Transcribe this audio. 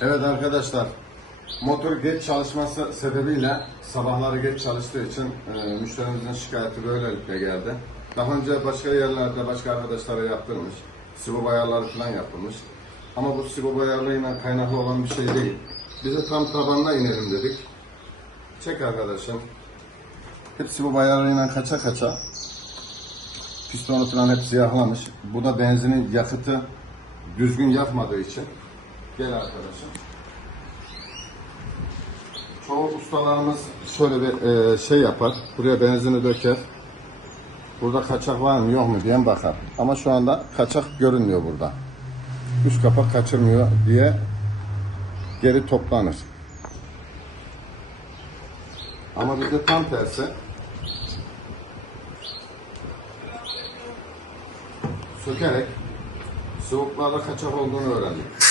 Evet arkadaşlar, motor geç çalışması sebebiyle sabahları geç çalıştığı için müşterimizin şikayeti böylelikle geldi. Daha önce başka yerlerde başka arkadaşlara yaptırmış, sibop ayarları falan yapılmış. Ama bu sibop ayarlarıyla kaynaklı olan bir şey değil. Bize tam tabanına inelim dedik. Çek arkadaşım. Hep sibop ayarlarıyla kaça kaça. Pistonu falan hep siyahlamış. Bu da benzinin yakıtı düzgün yakmadığı için. Gel arkadaşım. Çoğu ustalarımız şöyle bir şey yapar. Buraya benzini döker. Burada kaçak var mı yok mu diye bakar. Ama şu anda kaçak görünmüyor burada. Üst kapak kaçırmıyor diye geri toplanır. Ama bizde tam tersi. Sökerek sıvıklarla kaçak olduğunu öğrendik.